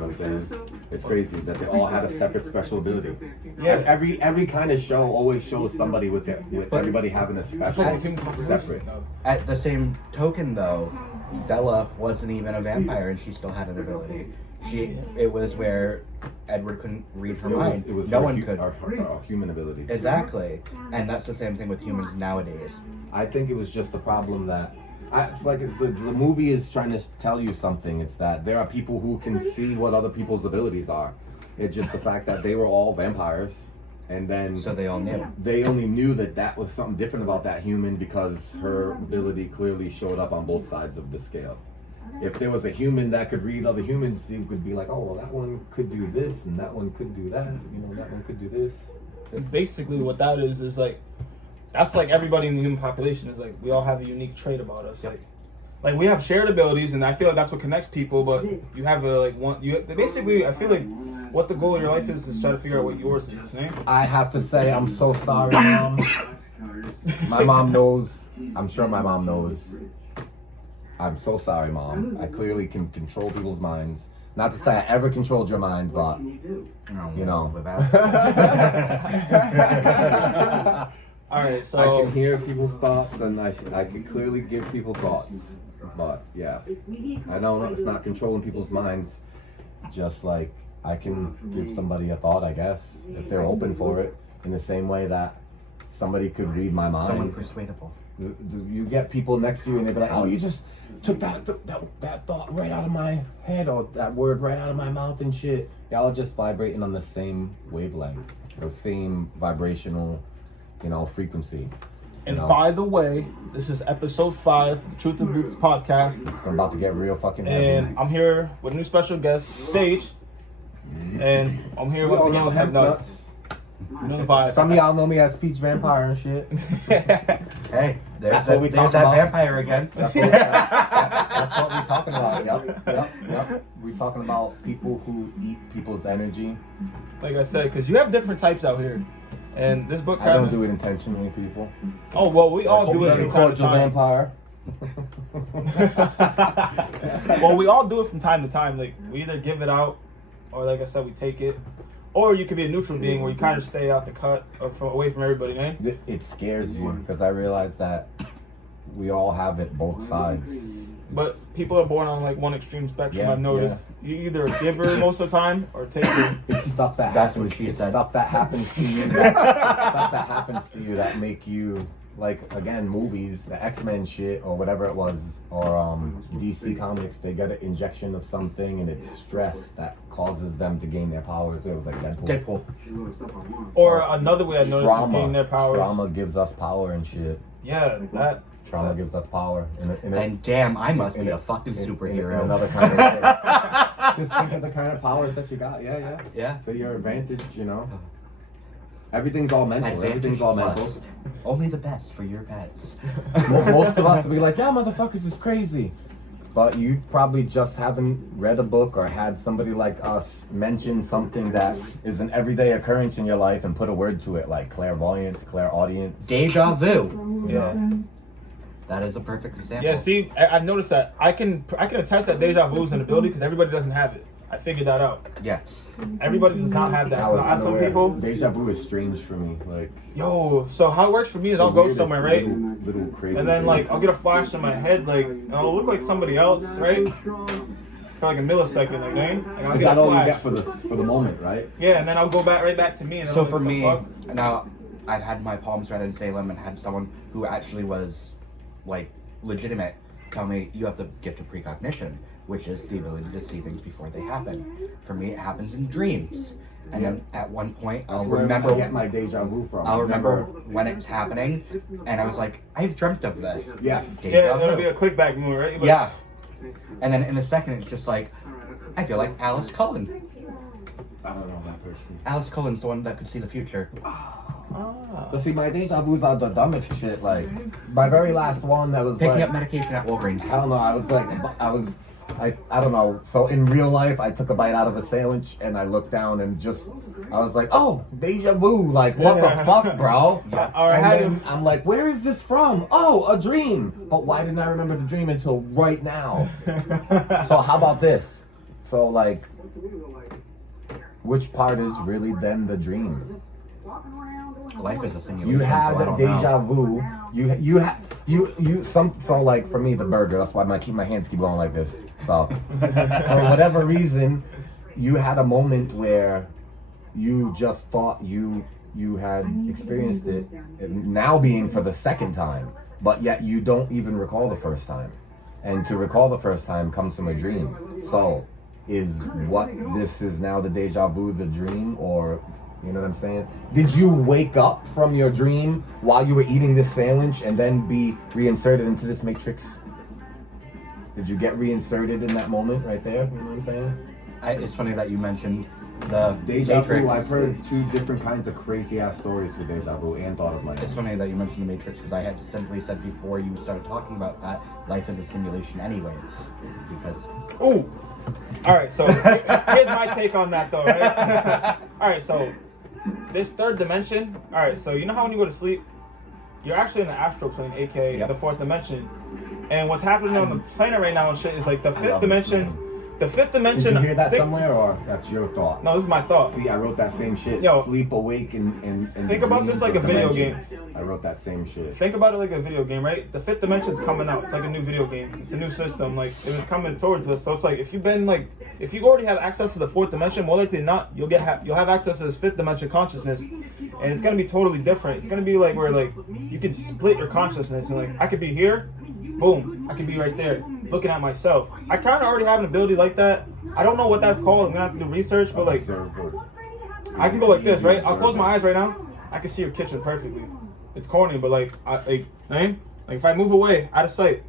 know what I'm saying? It's crazy that they all had a separate special ability. Yeah. Every kind of show always shows somebody with everybody having a special separate. At the same token, though, Bella wasn't even a vampire, and she still had an ability. It was where Edward couldn't read her mind. It was no her one could. Our human ability. Exactly, and that's the same thing with humans nowadays. I think it was just a problem that it's like the movie is trying to tell you something. It's that there are people who can see what other people's abilities are. It's just the fact that they were all vampires, and then So they all knew. they only knew that was something different about that human because her ability clearly showed up on both sides of the scale. If there was a human that could read other humans, you could be like, oh, well, that one could do this, and that one could do that. You know, that one could do this. Basically, what that is like, that's like everybody in the human population is like, we all have a unique trait about us. Like we have shared abilities, and I feel like that's what connects people. But you have basically, I feel like what the goal of your life is try to figure out what yours is. Eh? I have to say, I'm so sorry, Mom. My mom knows. I'm sure my mom knows. I'm so sorry, Mom. I clearly can control people's minds. Not to say I ever controlled your mind, but you know. All right, so I can hear people's thoughts, and I can clearly give people thoughts. But yeah, I don't know. It's not controlling people's minds. Just like I can give somebody a thought, I guess, if they're open for it. In the same way that somebody could read my mind. Someone persuadable. You get people next to you, and they be like, "Oh, you just took that thought right out of my head, or that word right out of my mouth and shit." Y'all are just vibrating on the same wavelength, or same vibrational, frequency. And by the way, this is episode 5 of the Truth and Roots podcast. It's about to get real fucking heavy. And I'm here with a new special guest, Sage. And I'm here once again with Head Nuts. You know the vibe. Some of y'all know me as Peach Vampire and shit. Hey, there's That's what we talk about. vampire again. That's what we're talking about. Yep. We're talking about people who eat people's energy. Like I said, because you have different types out here. And this book I don't do it intentionally, people. Oh, well, we all do it Very from time to cordial time. vampire. Well, we all do it from time to time. Like, we either give it out, or like I said, we take it. Or you could be a neutral being where you kind of stay out the cut or away from everybody, man. It scares you because I realize that we all have it both sides. But people are born on like one extreme spectrum. Yeah, I've noticed. You either a giver most of the time or take it. It's stuff that That's happens. what she It's said. stuff that happens to you. Stuff that happens to you that make you, like, again, movies, the X-Men shit or whatever it was, or DC Comics. They get an injection of something and it's stress that causes them to gain their powers. It was like Deadpool. Or another way I noticed of gaining their powers. Trauma gives us power and shit. Yeah, that. Trauma gives us power. And damn, I must be a fucking superhero. In another kind of way. Just think of the kind of powers that you got. Yeah. To your advantage, Everything's all mental. Everything's all mental. Plus. Only the best for your pets. Most of us will be like, yeah, motherfuckers is crazy. But you probably just haven't read a book or had somebody like us mention something that is an everyday occurrence in your life and put a word to it, like clairvoyance, clairaudience. Deja vu. Yeah. That is a perfect example. Yeah. See, I've noticed that I can attest that deja vu is an ability because everybody doesn't have it. I figured that out. Yes. Everybody does not have that. I was I ask some unaware. people, Deja vu is strange for me. Like, so how it works for me is I'll go weirdest somewhere, right? Little crazy. And then thing. like I'll get a flash in my head, like and I'll look like somebody else, right? For like a millisecond, like, right? Like, I'll is get that a all you flash. get for the moment, right? Yeah, and then I'll go right back to me. And So I'm like, for what the me, fuck? now I've had my palms read in Salem and had someone who actually was like legitimate tell me you have the gift of precognition, which is the ability to see things before they happen. For me, it happens in dreams. And then at one point, I'll That's where remember. I get my deja vu from. I'll remember when it's happening, and I was like, I've dreamt of this. Yes. Deja Yeah, it'll vu. be a clickback move, right? You're like, Yeah. And then in a second, it's just like, I feel like Alice Cullen. I don't know that person. Alice Cullen's the one that could see the future. But see, my deja vu's are the dumbest shit. Like, my very last one that was Picking like, up medication at Walgreens. I don't know. I don't know. So in real life, I took a bite out of a sandwich and I looked down and I was like, oh, deja vu. Like, what the fuck, bro? Yeah. And then I'm like, where is this from? Oh, a dream. But why didn't I remember the dream until right now? So how about this? So like, Which part is really then the dream? Life is a simulation. You had so I a don't deja know. vu. So like for me the burger. That's why my hands keep going like this. So for whatever reason, you had a moment where you just thought you had experienced it, now being for the second time, but yet you don't even recall the first time. And to recall the first time comes from a dream. So is what this is now the deja vu the dream, or you know what I'm saying? Did you wake up from your dream while you were eating this sandwich and then be reinserted into this matrix? Did you get reinserted in that moment right there? You know what I'm saying? It's funny that you mentioned the Deja Matrix. vu, I've heard two different kinds of crazy ass stories for deja vu and thought of my It's own. funny that you mentioned the Matrix because I had simply said before you started talking about that life is a simulation, anyways. Because Ooh. All right, so here's my take on that, though, right? All right, so this third dimension. All right, so you know how when you go to sleep, you're actually in the astral plane, aka Yep. the fourth dimension. And what's happening on the planet right now and shit is like the I fifth love dimension. this, The fifth Did dimension. you hear that think- somewhere, or that's your thought? No, this is my thought. See, I wrote that same shit. Yo. Sleep, awake, and Think about this like a video game. I wrote that same shit. Think about it like a video game, right? The fifth dimension's coming out. It's like a new video game. It's a new system. Like it was coming towards us. So it's like if you already have access to the fourth dimension, more likely than not, you'll have access to this fifth dimension consciousness, and it's gonna be totally different. It's gonna be like where like you can split your consciousness, and like I could be here, boom, I could be right there, looking at myself. I kind of already have an ability like that. I don't know what that's called. I'm gonna have to do research, but like Observer. I can go like this, right? I'll close my eyes right now. I can see your kitchen perfectly. It's corny, but like, like if I move away out of sight,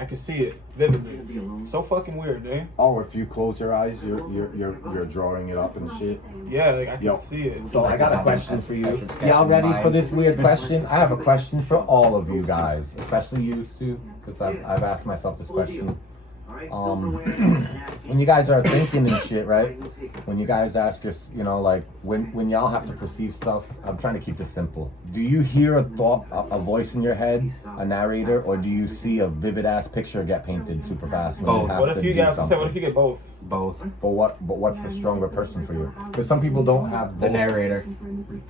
I can see it vividly. It's so fucking weird, eh? Oh, if you close your eyes, you're drawing it up and shit. Yeah, like I can Yo. see it. So I got a question for I you. should sketch Y'all in ready mind. for this weird question? I have a question for all of you guys, especially you two, because I've asked myself this question. When you guys are thinking and shit, right? When you guys ask us, you know, like when y'all have to perceive stuff, I'm trying to keep this simple. Do you hear a thought, a voice in your head, a narrator, or do you see a vivid ass picture get painted super fast when you Both. have What to if you do get? something? What if you get both? both. But what's the stronger person for you? Because some people don't have The both. narrator.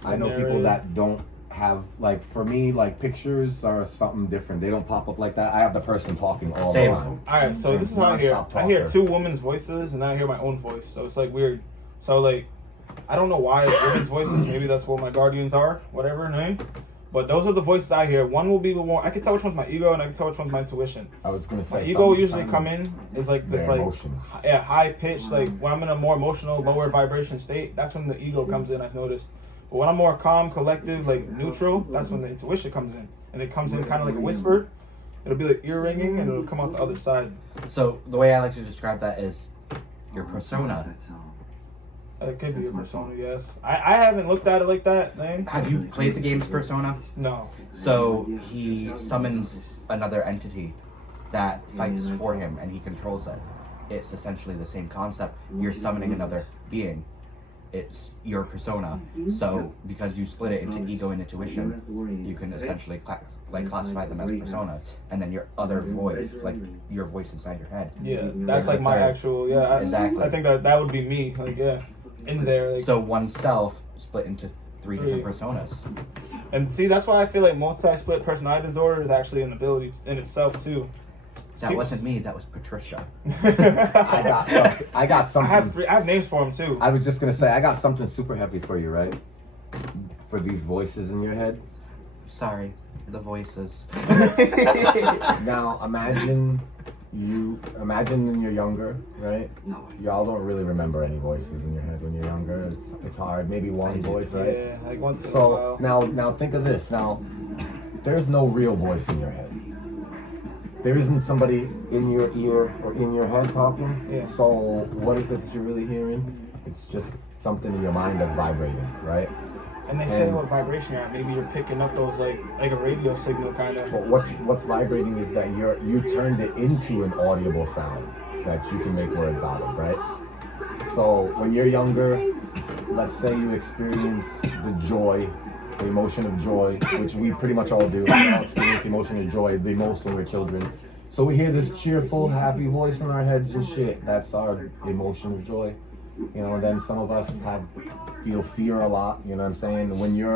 I know people that don't have, like, for me, like, pictures are something different. They don't pop up like that. I have the person talking all Same. the time. All right, so this is how I hear. Non-stop I hear talker. two women's voices, and then I hear my own voice. So it's like weird. So like, I don't know why it's women's voices. Maybe that's what my guardians are, whatever name. But those are the voices I hear. One will be the one I can tell which one's my ego, and I can tell which one's my intuition. I was gonna My say ego something usually kind come of in is like this, their like emotions. yeah, high pitch. Like when I'm in a more emotional, lower vibration state, that's when the ego comes in. I've noticed. But when I'm more calm, collective, like neutral, that's when the intuition comes in, and it comes in kind of like a whisper. It'll be like ear ringing, and it'll come out the other side. So the way I like to describe that is your persona. It could be a persona, yes. I haven't looked at it like that, man. Have you played the game's Persona? No. So he summons another entity that fights for him and he controls it. It's essentially the same concept. You're summoning another being. It's your persona. So because you split it into ego and intuition, you can essentially classify them as personas. And then your other voice, like your voice inside your head. Yeah, that's like my actual, yeah. Exactly. I think that would be me, like, yeah. In there, like. So one self split into three different personas. And see, that's why I feel like multi-split personality disorder is actually an ability in itself, too. That wasn't me, that was Patricia. I got something. I have names for them, too. I was just gonna say I got something super heavy for you, right? For these voices in your head. Sorry, the voices. Now imagine when you're younger, right? Y'all don't really remember any voices in your head when you're younger. It's hard. Maybe one voice, right? Yeah, like once in a So while. now think of this. Now there's no real voice in your head. There isn't somebody in your ear or in your head talking. Yeah. So what is it that you're really hearing? It's just something in your mind that's vibrating, right? And they say and- what vibration you're at. Maybe you're picking up those, like a radio signal, kind of. But what's vibrating is that you turned it into an audible sound that you can make words out of, right? So when you're younger, let's say you experience the joy, the emotion of joy, which we pretty much all do. We all experience the emotion of joy the most when we're children. So we hear this cheerful, happy voice in our heads and shit. That's our emotion of joy. You know, and then some of us feel fear a lot, you know what I'm saying? When you're